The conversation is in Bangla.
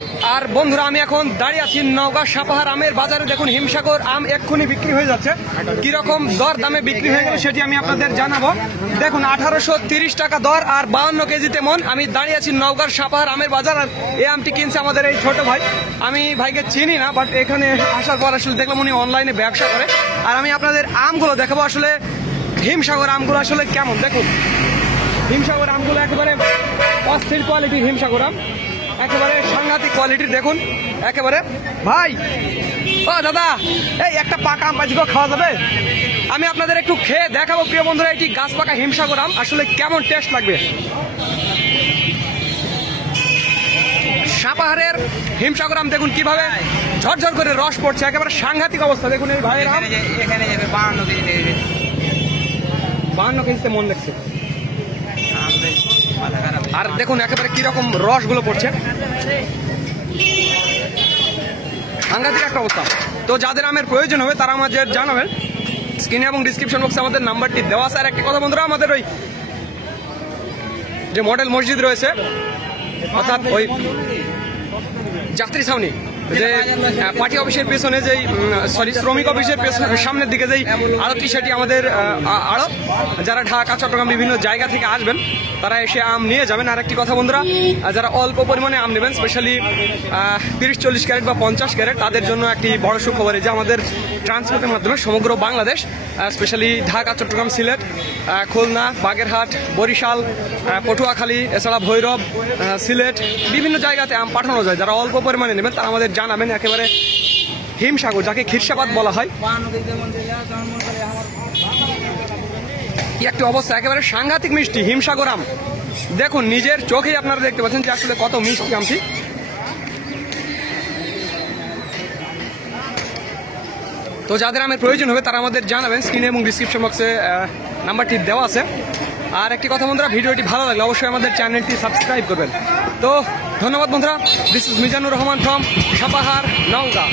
আর বন্ধুরা আমি এখন দাঁড়িয়ে আছি নওগাঁ সাপাহার আমের বাজারে। দেখুন হিমসাগর আম এক্ষুনি বিক্রি হয়ে যাচ্ছে। কিরকম দর দামে বিক্রি হয়ে গেল সেটি আমি আপনাদের জানাবো। দেখুন 1830 টাকা দর আর 52 কেজিতে মন। আমি দাঁড়িয়ে আছি নওগাঁ সাপাহার আমের বাজার। আর এই আমটি কিনছে আমাদের এই ছোট ভাই। আমি ভাইকে চিনি না, বাট এখানে আসার পর আসলে দেখলাম উনি অনলাইনে ব্যবসা করে। আর আমি আপনাদের আমগুলো দেখাবো আসলে হিমসাগর আমগুলো আসলে কেমন। দেখুন হিমসাগর আমগুলো একেবারে অস্থির কোয়ালিটির হিমসাগর আম, একেবারে সাংঘাতিক কোয়ালিটির। দেখুন একেবারে ভাই, ও দাদা, এই একটা পাকা আম পাইছি, খাওয়া যাবে? আমি আপনাদের একটু খেয়ে দেখাবো প্রিয় বন্ধুরা, এটি গাছ পাকা হিমসাগর আম আসলে কেমন টেস্ট লাগবে। সাপাহারের হিমসাগর আম দেখুন কিভাবে ঝরঝর করে রস পড়ছে, একেবারে সাংঘাতিক অবস্থা। দেখুন এই ভাইয়ের আম এখানে যাবে 52 কেজিতে মন দেখছে। আর দেখুন একেবারে কিরকম রসগুলো পড়ছে, সাংঘাতিক একটা অবস্থা। তো যাদের আমের প্রয়োজন হবে তারা আমাদের জানাবেন। স্ক্রিনে এবং ডিসক্রিপশন বক্সে আমাদের নাম্বারটি দেওয়া আছে। আর একটা কথা বন্ধুরা, আমাদের ওই যে মডেল মসজিদ রয়েছে, অর্থাৎ ওই যাত্রী ছাউনি, যে পার্টি অফিসের পেছনে যেই শ্রমিক অফিসের সামনের দিকে যেই আড়তটি, সেটি আমাদের আড়ত। যারা ঢাকা চট্টগ্রাম বিভিন্ন জায়গা থেকে আসবেন তারা এসে আম নিয়ে যাবেন। আর একটি কথা বন্ধুরা, যারা অল্প পরিমাণে আম নেবেন, স্পেশালি 30-40 ক্যারেট বা 50 ক্যারেট, তাদের জন্য একটি বড় সুখবর যে আমাদের ট্রান্সপোর্টের মাধ্যমে সমগ্র বাংলাদেশ, স্পেশালি ঢাকা, চট্টগ্রাম, সিলেট, খুলনা, বাগেরহাট, বরিশাল, পটুয়াখালী, এছাড়া ভৈরব, সিলেট, বিভিন্ন জায়গাতে আম পাঠানো যায়। যারা অল্প পরিমাণে নেবেন তারা আমাদের জানাবেন। একেবারে হিমসাগর, যাকে খিরসাবাদ বলা হয়, কি একটি অবস্থা, একেবারে সাংঘাতিক মিষ্টি হিমসাগর আম। দেখুন নিজের চোখেই আপনারা দেখতে পাচ্ছেন যে আসলে কত মিষ্টি আমটি। তো যাদের আমের প্রয়োজন হবে তারা আমাদের জানাবেন। স্ক্রিনে এবং ডিসক্রিপশন বক্সে নাম্বারটি দেওয়া আছে। আর একটি কথা বন্ধুরা, ভিডিওটি ভালো লাগলে অবশ্যই আমাদের চ্যানেলটি সাবস্ক্রাইব করবেন। তো ধন্যবাদ বন্ধুরা, this is Mizanur Rahman from Sapahar, Naogaon.